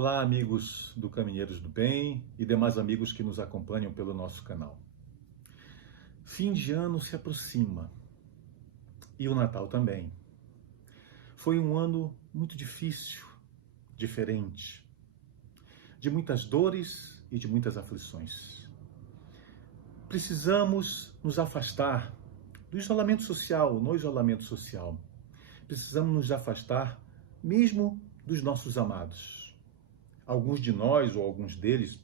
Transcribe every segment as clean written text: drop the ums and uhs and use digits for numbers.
Olá, amigos do Caminheiros do Bem e demais amigos que nos acompanham pelo nosso canal. Fim de ano se aproxima e o Natal também. Foi um ano muito difícil, diferente, de muitas dores e de muitas aflições. Precisamos nos afastar do isolamento social, no isolamento social. Precisamos nos afastar mesmo dos nossos amados. Alguns de nós, ou alguns deles,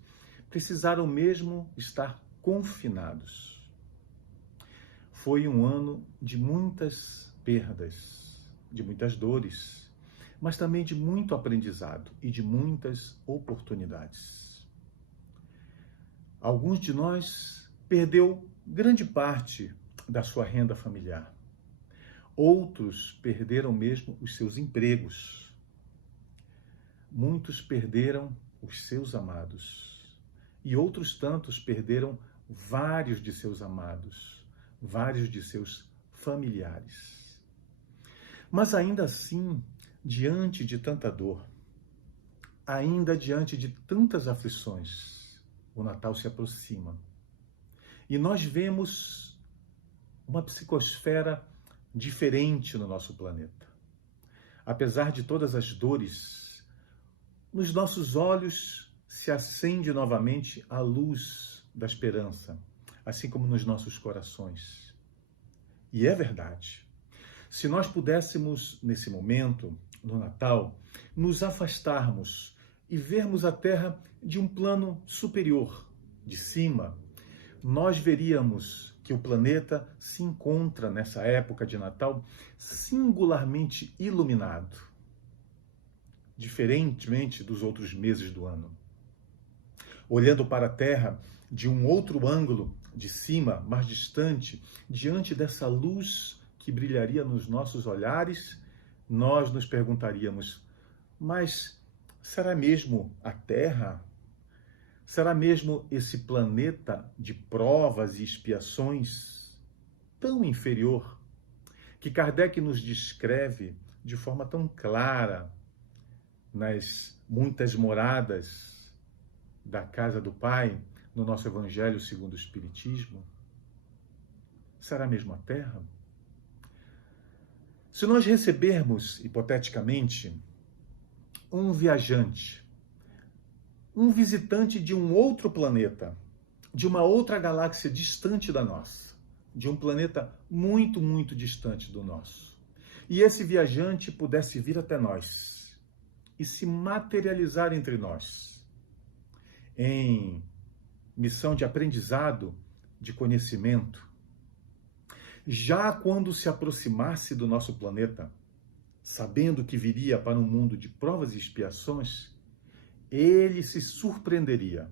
precisaram mesmo estar confinados. Foi um ano de muitas perdas, de muitas dores, mas também de muito aprendizado e de muitas oportunidades. Alguns de nós perdeu grande parte da sua renda familiar. Outros perderam mesmo os seus empregos. Muitos perderam os seus amados e outros tantos perderam vários de seus amados, vários de seus familiares. Mas ainda assim, diante de tanta dor, ainda diante de tantas aflições, o Natal se aproxima. E nós vemos uma psicosfera diferente no nosso planeta. Apesar de todas as dores, nos nossos olhos se acende novamente a luz da esperança, assim como nos nossos corações. E é verdade. Se nós pudéssemos, nesse momento, no Natal, nos afastarmos e vermos a Terra de um plano superior, de cima, nós veríamos que o planeta se encontra, nessa época de Natal, singularmente iluminado, diferentemente dos outros meses do ano. Olhando para a Terra de um outro ângulo, de cima, mais distante, diante dessa luz que brilharia nos nossos olhares, nós nos perguntaríamos: mas será mesmo a Terra? Será mesmo esse planeta de provas e expiações tão inferior que Kardec nos descreve de forma tão clara nas muitas moradas da casa do Pai, no nosso Evangelho segundo o Espiritismo? Será mesmo a Terra? Se nós recebermos, hipoteticamente, um viajante, um visitante de um outro planeta, de uma outra galáxia distante da nossa, de um planeta muito, muito distante do nosso, e esse viajante pudesse vir até nós, e se materializar entre nós, em missão de aprendizado, de conhecimento, já quando se aproximasse do nosso planeta, sabendo que viria para um mundo de provas e expiações, ele se surpreenderia,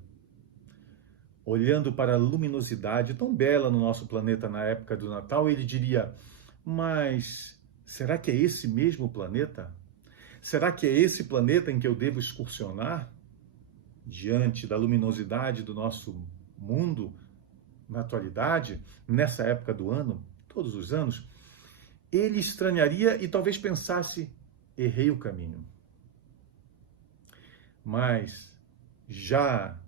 olhando para a luminosidade tão bela no nosso planeta na época do Natal, ele diria: mas será que é esse mesmo planeta? Será que é esse planeta em que eu devo excursionar? Diante da luminosidade do nosso mundo, na atualidade, nessa época do ano, todos os anos, ele estranharia e talvez pensasse: errei o caminho. Mas já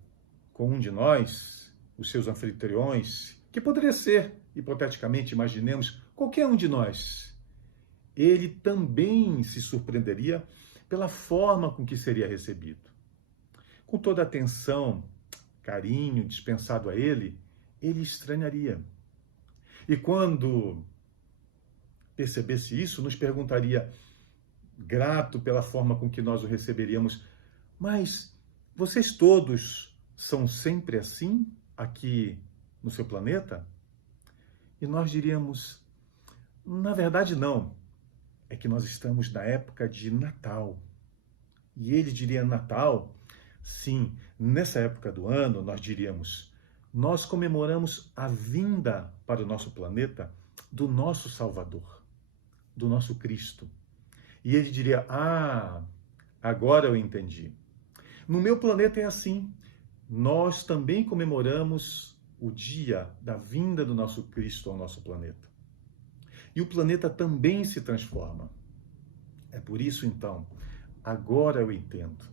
com um de nós, os seus anfitriões, que poderia ser, hipoteticamente, imaginemos, qualquer um de nós, ele também se surpreenderia pela forma com que seria recebido. Com toda a atenção, carinho dispensado a ele, ele estranharia. E quando percebesse isso, nos perguntaria, grato pela forma com que nós o receberíamos: mas vocês todos são sempre assim aqui no seu planeta? E nós diríamos: na verdade não. É que nós estamos na época de Natal. E ele diria: Natal? Sim, nessa época do ano nós diríamos: nós comemoramos a vinda para o nosso planeta do nosso Salvador, do nosso Cristo. E ele diria: ah, agora eu entendi. No meu planeta é assim. Nós também comemoramos o dia da vinda do nosso Cristo ao nosso planeta. E o planeta também se transforma. É por isso, então, agora eu entendo.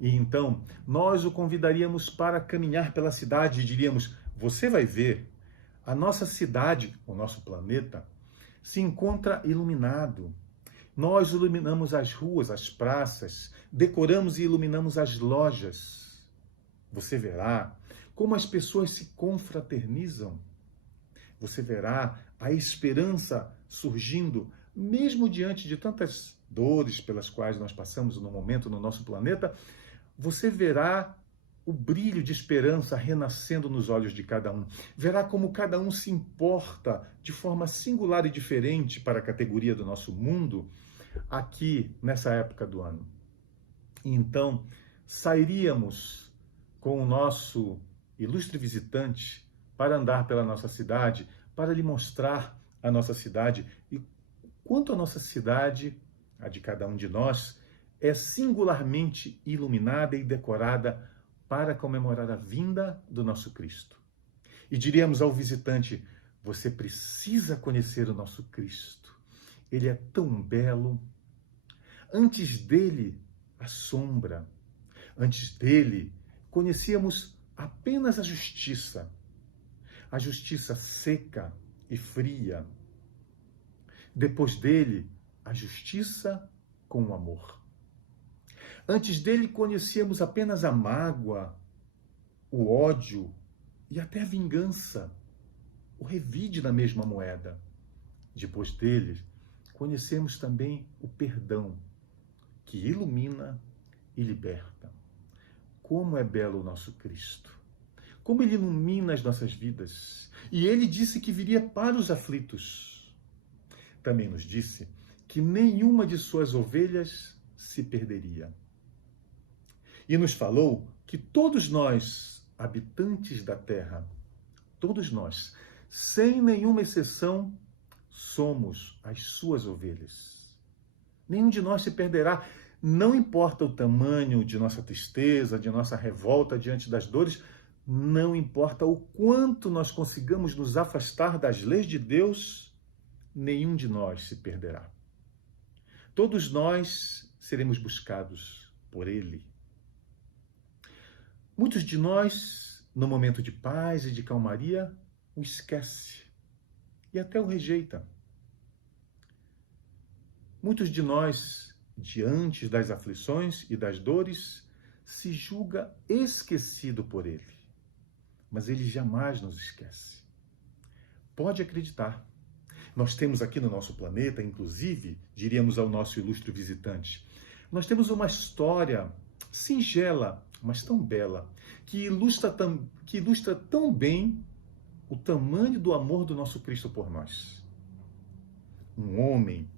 E então, nós o convidaríamos para caminhar pela cidade e diríamos: você vai ver, a nossa cidade, o nosso planeta, se encontra iluminado. Nós iluminamos as ruas, as praças, decoramos e iluminamos as lojas. Você verá como as pessoas se confraternizam. Você verá a esperança surgindo, mesmo diante de tantas dores pelas quais nós passamos no momento no nosso planeta. Você verá o brilho de esperança renascendo nos olhos de cada um. Verá como cada um se importa de forma singular e diferente para a categoria do nosso mundo aqui nessa época do ano. Então, sairíamos com o nosso ilustre visitante para andar pela nossa cidade, para lhe mostrar a nossa cidade e quanto a nossa cidade, a de cada um de nós, é singularmente iluminada e decorada para comemorar a vinda do nosso Cristo. E diríamos ao visitante: você precisa conhecer o nosso Cristo. Ele é tão belo. Antes dele, a sombra. Antes dele, conhecíamos apenas a justiça seca e fria. Depois dele, a justiça com o amor. Antes dele, conhecíamos apenas a mágoa, o ódio e até a vingança, o revide da mesma moeda. Depois dele, conhecemos também o perdão, que ilumina e liberta. Como é belo o nosso Cristo! Como ele ilumina as nossas vidas! E ele disse que viria para os aflitos. Também nos disse que nenhuma de suas ovelhas se perderia. E nos falou que todos nós, habitantes da terra, todos nós, sem nenhuma exceção, somos as suas ovelhas. Nenhum de nós se perderá. Não importa o tamanho de nossa tristeza, de nossa revolta diante das dores, não importa o quanto nós consigamos nos afastar das leis de Deus, nenhum de nós se perderá. Todos nós seremos buscados por Ele. Muitos de nós, no momento de paz e de calmaria, o esquece e até o rejeita. Muitos de nós, diante das aflições e das dores, se julga esquecido por Ele. Mas Ele jamais nos esquece. Pode acreditar. Nós temos aqui no nosso planeta, inclusive, diríamos ao nosso ilustre visitante, nós temos uma história singela, mas tão bela, que ilustra tão bem o tamanho do amor do nosso Cristo por nós. Um homem,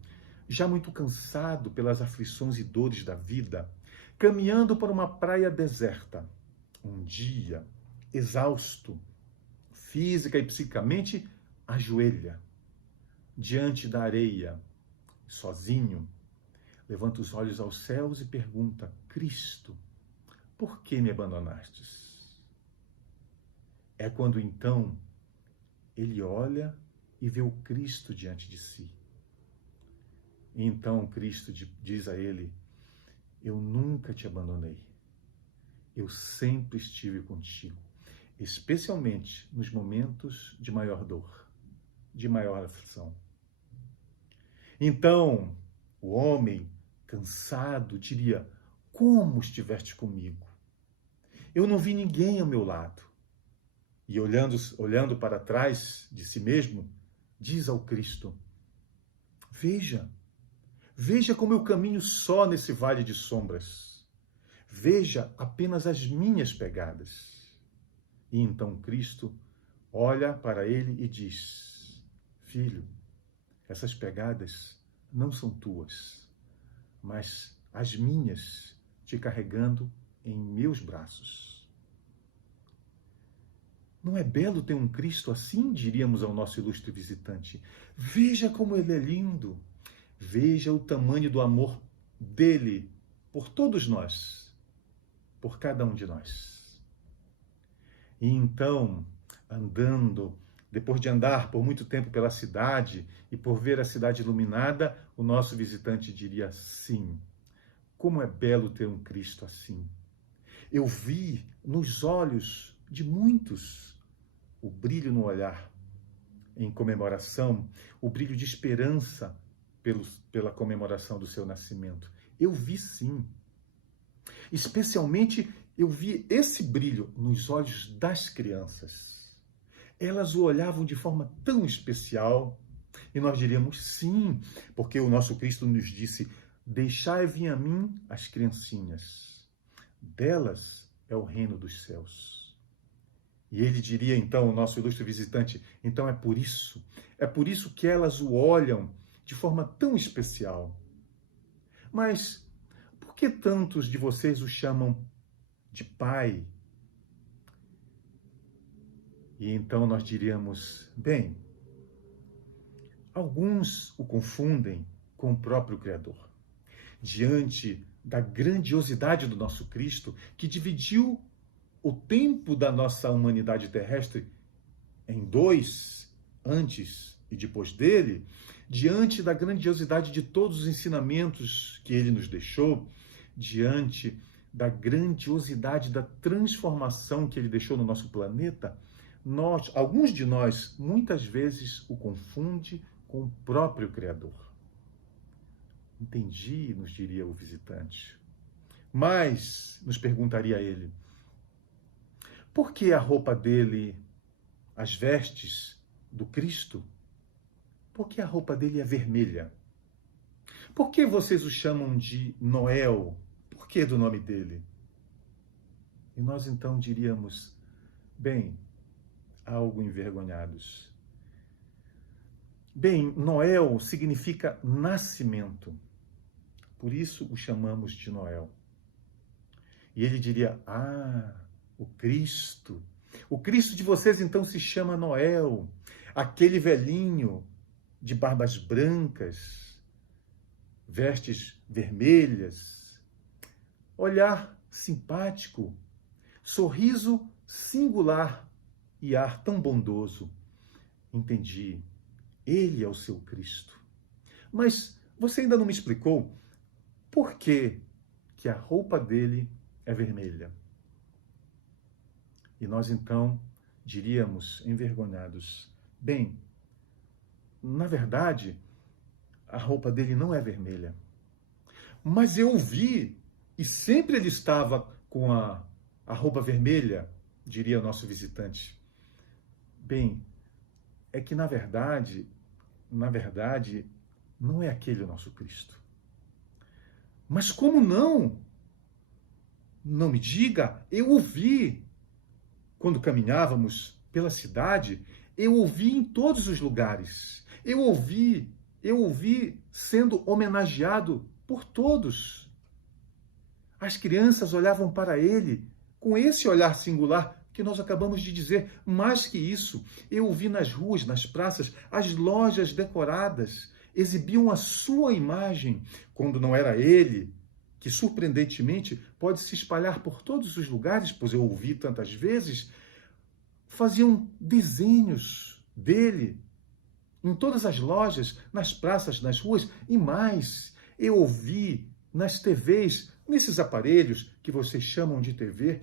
já muito cansado pelas aflições e dores da vida, caminhando por uma praia deserta, um dia, exausto, física e psicamente, ajoelha diante da areia, sozinho, levanta os olhos aos céus e pergunta: Cristo, por que me abandonastes? É quando então ele olha e vê o Cristo diante de si. E então Cristo diz a ele: eu nunca te abandonei. Eu sempre estive contigo, especialmente nos momentos de maior dor, de maior aflição. Então, o homem, cansado, diria: como estiveste comigo? Eu não vi ninguém ao meu lado. E olhando para trás de si mesmo, diz ao Cristo: veja como eu caminho só nesse vale de sombras. Veja apenas as minhas pegadas. E então Cristo olha para ele e diz: filho, essas pegadas não são tuas, mas as minhas te carregando em meus braços. Não é belo ter um Cristo assim? Diríamos ao nosso ilustre visitante. Veja como ele é lindo. Veja o tamanho do amor dele por todos nós, por cada um de nós. E então, depois de andar por muito tempo pela cidade e por ver a cidade iluminada, o nosso visitante diria: sim, como é belo ter um Cristo assim. Eu vi nos olhos de muitos o brilho no olhar em comemoração, o brilho de esperança pela comemoração do seu nascimento. Eu vi sim. Especialmente eu vi esse brilho nos olhos das crianças. Elas o olhavam de forma tão especial e nós diríamos sim, porque o nosso Cristo nos disse: deixai vir a mim as criancinhas, delas é o reino dos céus. E ele diria então, o nosso ilustre visitante, então é por isso que elas o olham de forma tão especial. Mas por que tantos de vocês o chamam de pai? E então nós diríamos, bem, alguns o confundem com o próprio Criador. Diante da grandiosidade do nosso Cristo, que dividiu o tempo da nossa humanidade terrestre em dois, antes e depois dele, diante da grandiosidade de todos os ensinamentos que ele nos deixou, diante da grandiosidade da transformação que ele deixou no nosso planeta, alguns de nós, muitas vezes o confunde com o próprio Criador. Entendi, nos diria o visitante. Mas, nos perguntaria ele, por que a roupa dele, as vestes do Cristo, por que a roupa dele é vermelha? Por que vocês o chamam de Noel? Por que do nome dele? E nós então diríamos, bem, algo envergonhados. Bem, Noel significa nascimento. Por isso o chamamos de Noel. E ele diria, o Cristo. O Cristo de vocês então se chama Noel. Aquele velhinho de barbas brancas, vestes vermelhas, olhar simpático, sorriso singular e ar tão bondoso. Entendi. Ele é o seu Cristo. Mas você ainda não me explicou por que a roupa dele é vermelha. E nós então diríamos, envergonhados, bem, na verdade, a roupa dele não é vermelha. Mas eu o vi, e sempre ele estava com a roupa vermelha, diria o nosso visitante. Bem, é que na verdade, não é aquele o nosso Cristo. Mas como não? Não me diga, eu o vi. Quando caminhávamos pela cidade, eu o vi em todos os lugares. Eu o vi sendo homenageado por todos. As crianças olhavam para ele com esse olhar singular que nós acabamos de dizer. Mais que isso, eu o vi nas ruas, nas praças, as lojas decoradas exibiam a sua imagem, quando não era ele, que surpreendentemente pode se espalhar por todos os lugares, pois eu o vi tantas vezes, faziam desenhos dele em todas as lojas, nas praças, nas ruas e mais. Eu o vi nas TVs, nesses aparelhos que vocês chamam de TV,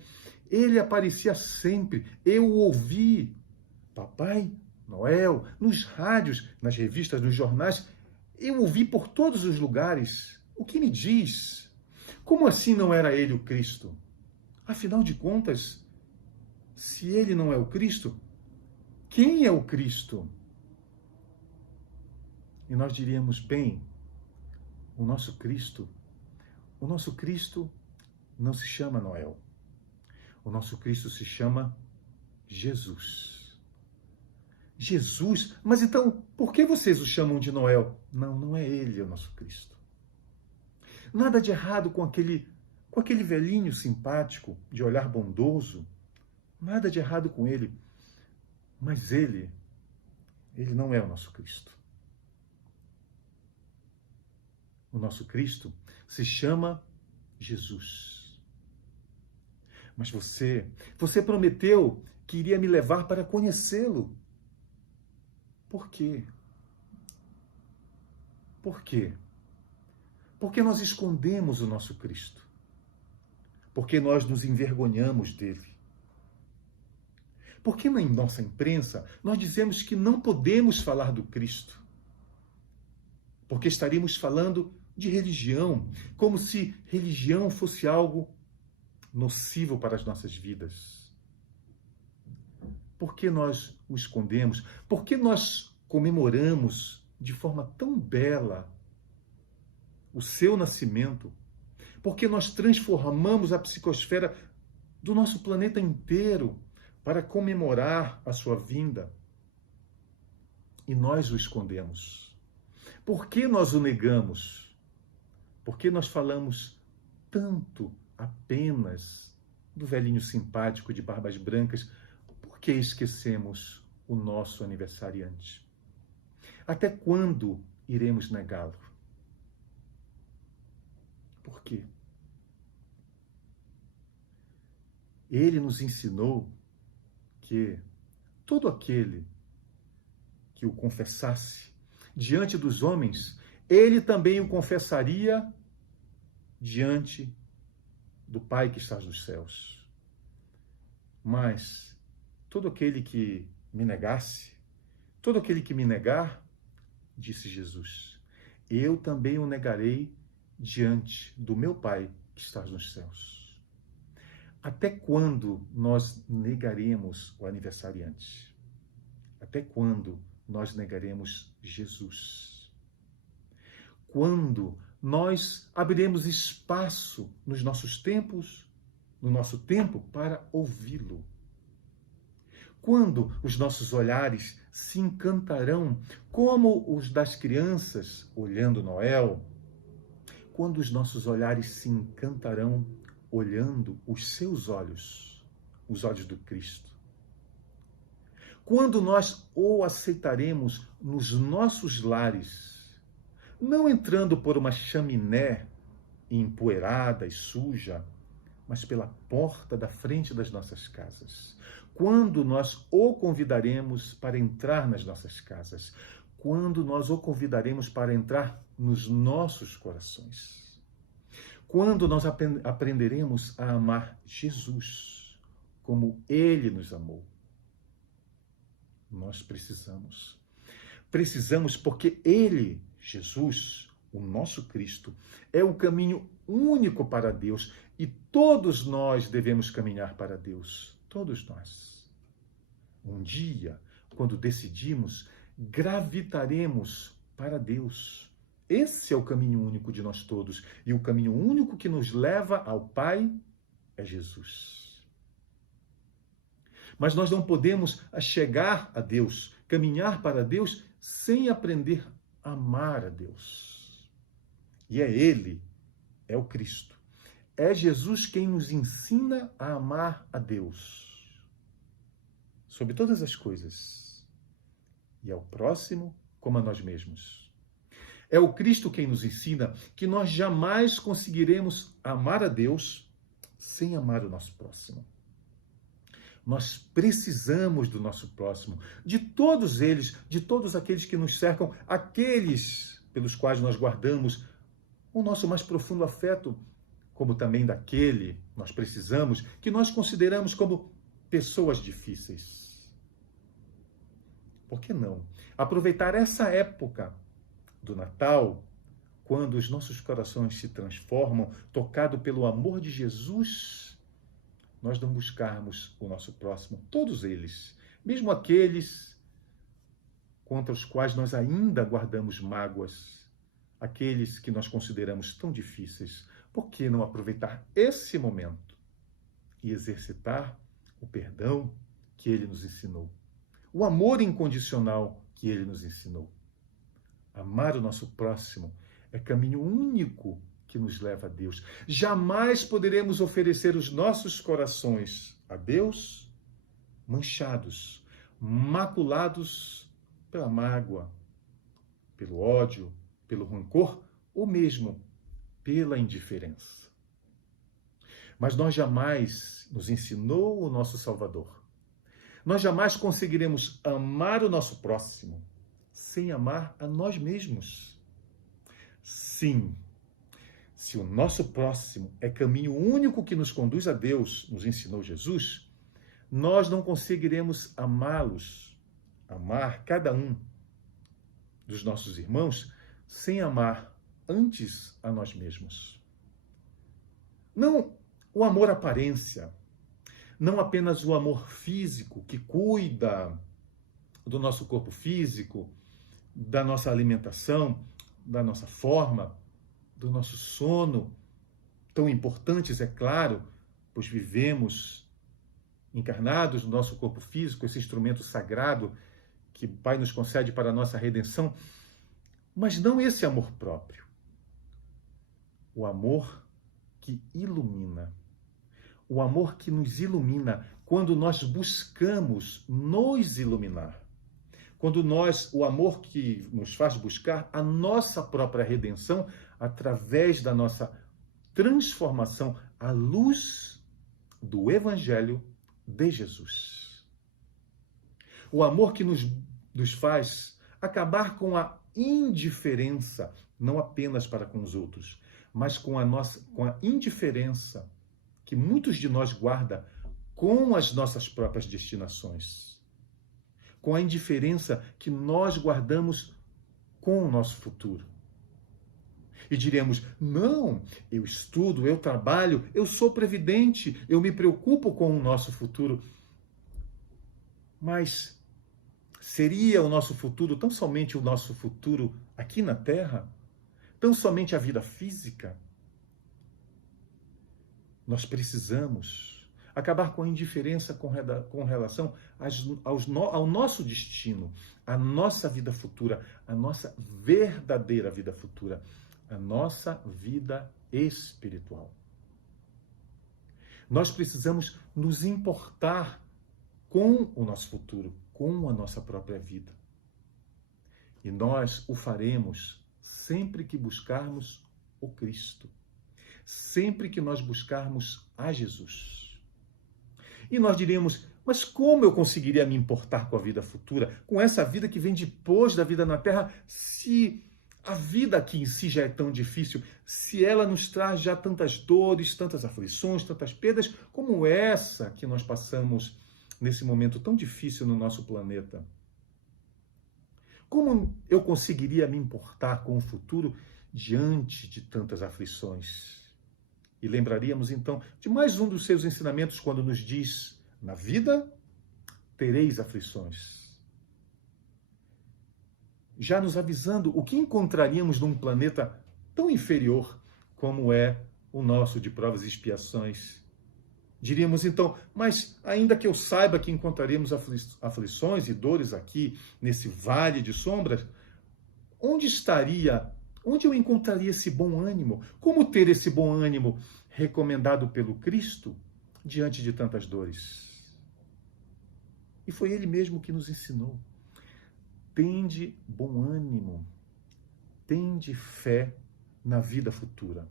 ele aparecia sempre, eu o ouvi. Papai Noel, nos rádios, nas revistas, nos jornais, eu o vi por todos os lugares. O que me diz? Como assim não era ele o Cristo? Afinal de contas, se ele não é o Cristo, quem é o Cristo? E nós diríamos, bem, o nosso Cristo não se chama Noel. O nosso Cristo se chama Jesus. Jesus? Mas então, por que vocês o chamam de Noel? Não, não é ele o nosso Cristo. Nada de errado com aquele velhinho simpático, de olhar bondoso. Nada de errado com ele. Mas ele não é o nosso Cristo. O nosso Cristo se chama Jesus. Mas você prometeu que iria me levar para conhecê-lo. Por quê? Por quê? Porque nós escondemos o nosso Cristo. porque nós nos envergonhamos dele. Porque na nossa imprensa nós dizemos que não podemos falar do Cristo, porque estaríamos falando de religião, como se religião fosse algo nocivo para as nossas vidas. Por que nós o escondemos? Por que nós comemoramos de forma tão bela o seu nascimento? Por que nós transformamos a psicosfera do nosso planeta inteiro para comemorar a sua vinda? E nós o escondemos. Por que nós o negamos? Por que nós falamos tanto apenas do velhinho simpático de barbas brancas? Por que esquecemos o nosso aniversariante? Até quando iremos negá-lo? Por quê? Ele nos ensinou que todo aquele que o confessasse diante dos homens, ele também o confessaria diante do Pai que está nos céus. Mas todo aquele que me negasse, todo aquele que me negar, disse Jesus, eu também o negarei diante do meu Pai que está nos céus. Até quando nós negaremos o aniversariante? Até quando nós negaremos Jesus? Quando nós abriremos espaço nos nossos tempos, no nosso tempo, para ouvi-lo? Quando os nossos olhares se encantarão como os das crianças olhando Noel? Quando os nossos olhares se encantarão olhando os seus olhos, os olhos do Cristo? Quando nós o aceitaremos nos nossos lares, não entrando por uma chaminé empoeirada e suja, mas pela porta da frente das nossas casas. Quando nós o convidaremos para entrar nas nossas casas. Quando nós o convidaremos para entrar nos nossos corações. Quando nós aprenderemos a amar Jesus como ele nos amou. Nós precisamos. Precisamos porque ele, Jesus, o nosso Cristo, é o caminho único para Deus e todos nós devemos caminhar para Deus. Todos nós. Um dia, quando decidimos, gravitaremos para Deus. Esse é o caminho único de nós todos. E o caminho único que nos leva ao Pai é Jesus. Mas nós não podemos chegar a Deus, caminhar para Deus, sem aprender a amar a Deus. E é Ele, é o Cristo. É Jesus quem nos ensina a amar a Deus sobre todas as coisas e ao próximo como a nós mesmos. É o Cristo quem nos ensina que nós jamais conseguiremos amar a Deus sem amar o nosso próximo. Nós precisamos do nosso próximo, de todos eles, de todos aqueles que nos cercam, aqueles pelos quais nós guardamos o nosso mais profundo afeto, como também daquele nós precisamos, que nós consideramos como pessoas difíceis. Por que não aproveitar essa época do Natal, quando os nossos corações se transformam, tocado pelo amor de Jesus, nós não buscarmos o nosso próximo, todos eles, mesmo aqueles contra os quais nós ainda guardamos mágoas, aqueles que nós consideramos tão difíceis. Por que não aproveitar esse momento e exercitar o perdão que ele nos ensinou? O amor incondicional que ele nos ensinou. Amar o nosso próximo é caminho único que nos leva a Deus. Jamais poderemos oferecer os nossos corações a Deus manchados, maculados pela mágoa, pelo ódio, pelo rancor ou mesmo pela indiferença. Mas nós jamais, nos ensinou o nosso Salvador, nós jamais conseguiremos amar o nosso próximo sem amar a nós mesmos. Sim, Se o nosso próximo é caminho único que nos conduz a Deus, nos ensinou Jesus, nós não conseguiremos amá-los, amar cada um dos nossos irmãos, sem amar antes a nós mesmos. Não o amor aparência, não apenas o amor físico que cuida do nosso corpo físico, da nossa alimentação, da nossa forma, do nosso sono, tão importantes, é claro, pois vivemos encarnados no nosso corpo físico, esse instrumento sagrado que o Pai nos concede para a nossa redenção, mas não esse amor próprio. O amor que ilumina. O amor que nos ilumina quando nós buscamos nos iluminar. Quando o amor que nos faz buscar a nossa própria redenção através da nossa transformação à luz do Evangelho de Jesus. O amor que nos faz acabar com a indiferença, não apenas para com os outros, mas com a indiferença que muitos de nós guarda com as nossas próprias destinações. Com a indiferença que nós guardamos com o nosso futuro. E diremos, não, eu estudo, eu trabalho, eu sou previdente, eu me preocupo com o nosso futuro. Mas seria o nosso futuro tão somente o nosso futuro aqui na Terra? Tão somente a vida física? Nós precisamos acabar com a indiferença com relação ao nosso destino, à nossa vida futura, à nossa verdadeira vida futura, a nossa vida espiritual. Nós precisamos nos importar com o nosso futuro, com a nossa própria vida. E nós o faremos sempre que buscarmos o Cristo, sempre que nós buscarmos a Jesus. E nós diremos, mas como eu conseguiria me importar com a vida futura, com essa vida que vem depois da vida na Terra, se a vida aqui em si já é tão difícil, se ela nos traz já tantas dores, tantas aflições, tantas perdas, como essa que nós passamos nesse momento tão difícil no nosso planeta? Como eu conseguiria me importar com o futuro diante de tantas aflições? E lembraríamos então de mais um dos seus ensinamentos quando nos diz, na vida tereis aflições. Já nos avisando o que encontraríamos num planeta tão inferior como é o nosso de provas e expiações. Diríamos então, mas ainda que eu saiba que encontraremos aflições e dores aqui, nesse vale de sombras, onde eu encontraria esse bom ânimo? Como ter esse bom ânimo recomendado pelo Cristo diante de tantas dores? E foi Ele mesmo que nos ensinou. Tende bom ânimo, tende fé na vida futura.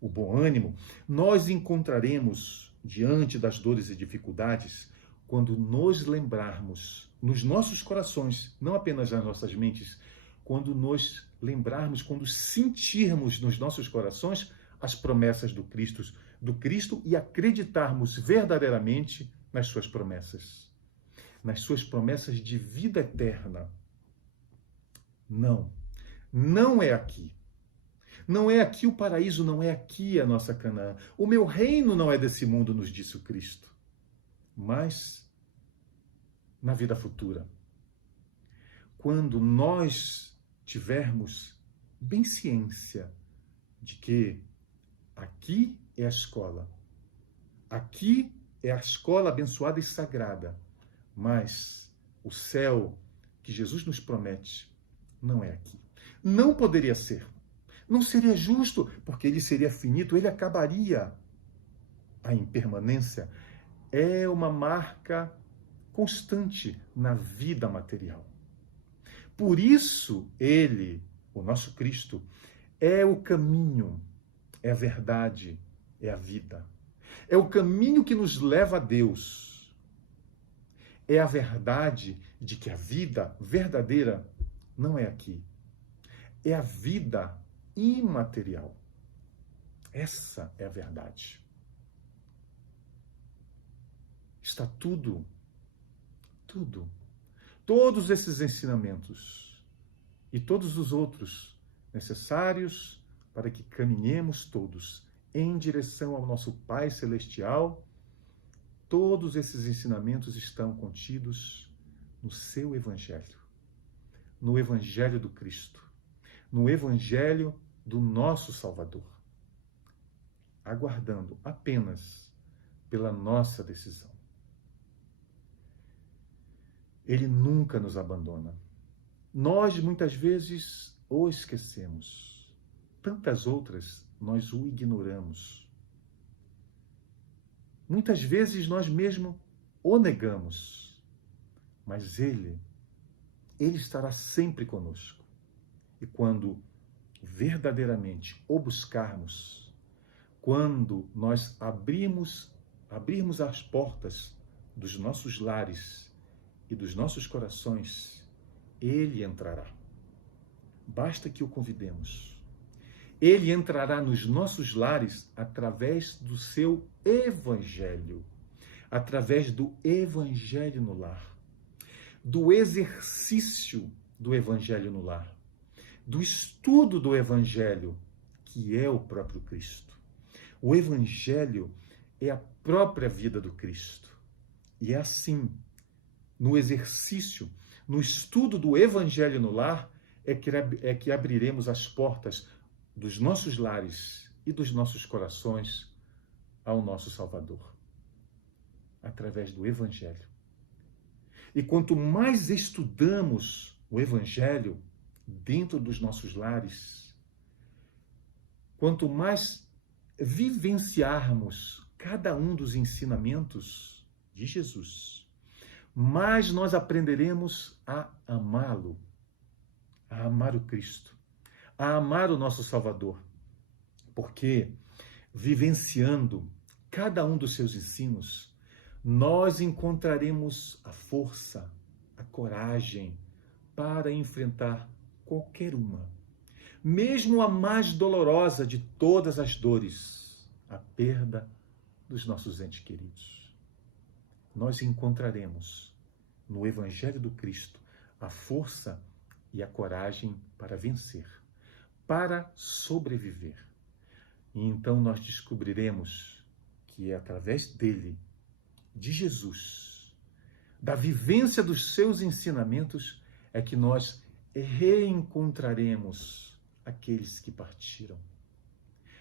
O bom ânimo nós encontraremos diante das dores e dificuldades quando nos lembrarmos nos nossos corações, não apenas nas nossas mentes, quando nos lembrarmos, quando sentirmos nos nossos corações as promessas do Cristo e acreditarmos verdadeiramente nas suas promessas de vida eterna. Não é aqui. Não é aqui o paraíso, não é aqui a nossa Canaã. O meu reino não é desse mundo, nos disse o Cristo, mas na vida futura. Quando nós tivermos bem ciência de que aqui é a escola abençoada e sagrada, mas o céu que Jesus nos promete não é aqui. Não poderia ser. Não seria justo, porque ele seria finito, ele acabaria. A impermanência é uma marca constante na vida material. Por isso, ele, o nosso Cristo, é o caminho, é a verdade, é a vida. É o caminho que nos leva a Deus. É a verdade de que a vida verdadeira não é aqui. É a vida imaterial. Essa é a verdade. Está tudo, todos esses ensinamentos e todos os outros necessários para que caminhemos todos em direção ao nosso Pai Celestial, todos esses ensinamentos estão contidos no seu Evangelho, no Evangelho do Cristo, no Evangelho do nosso Salvador, aguardando apenas pela nossa decisão. Ele nunca nos abandona. Nós, muitas vezes, o esquecemos. Tantas outras, nós o ignoramos. Muitas vezes, nós mesmo o negamos. Mas Ele estará sempre conosco. E quando verdadeiramente o buscarmos, quando nós abrirmos as portas dos nossos lares e dos nossos corações, Ele entrará. Basta que o convidemos. Ele entrará nos nossos lares através do seu Evangelho, através do Evangelho no lar, do exercício do Evangelho no lar, do estudo do Evangelho, que é o próprio Cristo. O Evangelho é a própria vida do Cristo. E é assim, no exercício, no estudo do Evangelho no lar, é que abriremos as portas dos nossos lares e dos nossos corações ao nosso Salvador, através do Evangelho. E quanto mais estudamos o Evangelho dentro dos nossos lares, quanto mais vivenciarmos cada um dos ensinamentos de Jesus, mais nós aprenderemos a amá-lo, a amar o Cristo, a amar o nosso Salvador. Porque, vivenciando cada um dos seus ensinos, nós encontraremos a força, a coragem para enfrentar qualquer uma, mesmo a mais dolorosa de todas as dores, a perda dos nossos entes queridos. Nós encontraremos no Evangelho do Cristo a força e a coragem para vencer, para sobreviver. E então nós descobriremos que é através dele, de Jesus, da vivência dos seus ensinamentos, é que nós reencontraremos aqueles que partiram,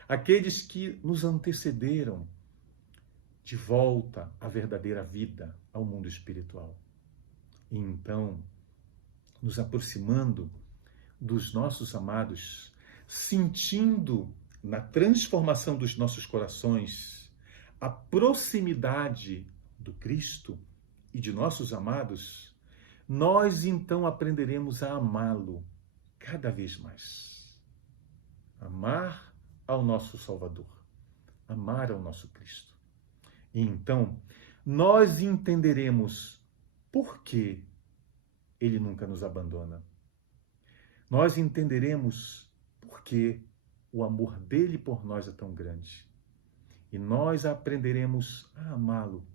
aqueles que nos antecederam de volta à verdadeira vida, ao mundo espiritual. E então, nos aproximando dos nossos amados, sentindo na transformação dos nossos corações a proximidade do Cristo e de nossos amados, nós então aprenderemos a amá-lo cada vez mais. Amar ao nosso Salvador, amar ao nosso Cristo. E então, nós entenderemos por que Ele nunca nos abandona. Nós entenderemos por que o amor dele por nós é tão grande. E nós aprenderemos a amá-lo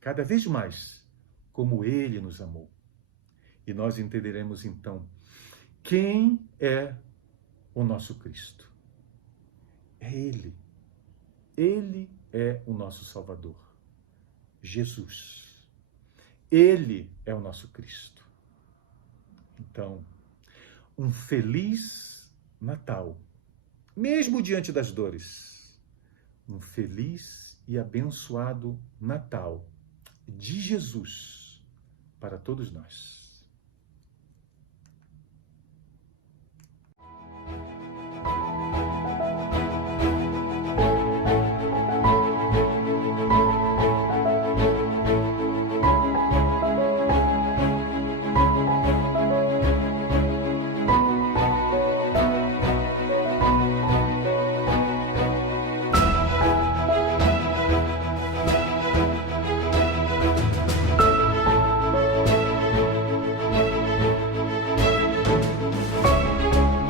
cada vez mais como ele nos amou. E nós entenderemos então quem é o nosso Cristo. É Ele. Ele é o nosso Salvador. Jesus. Ele é o nosso Cristo. Então, um feliz Natal, mesmo diante das dores. Um feliz e abençoado Natal de Jesus para todos nós.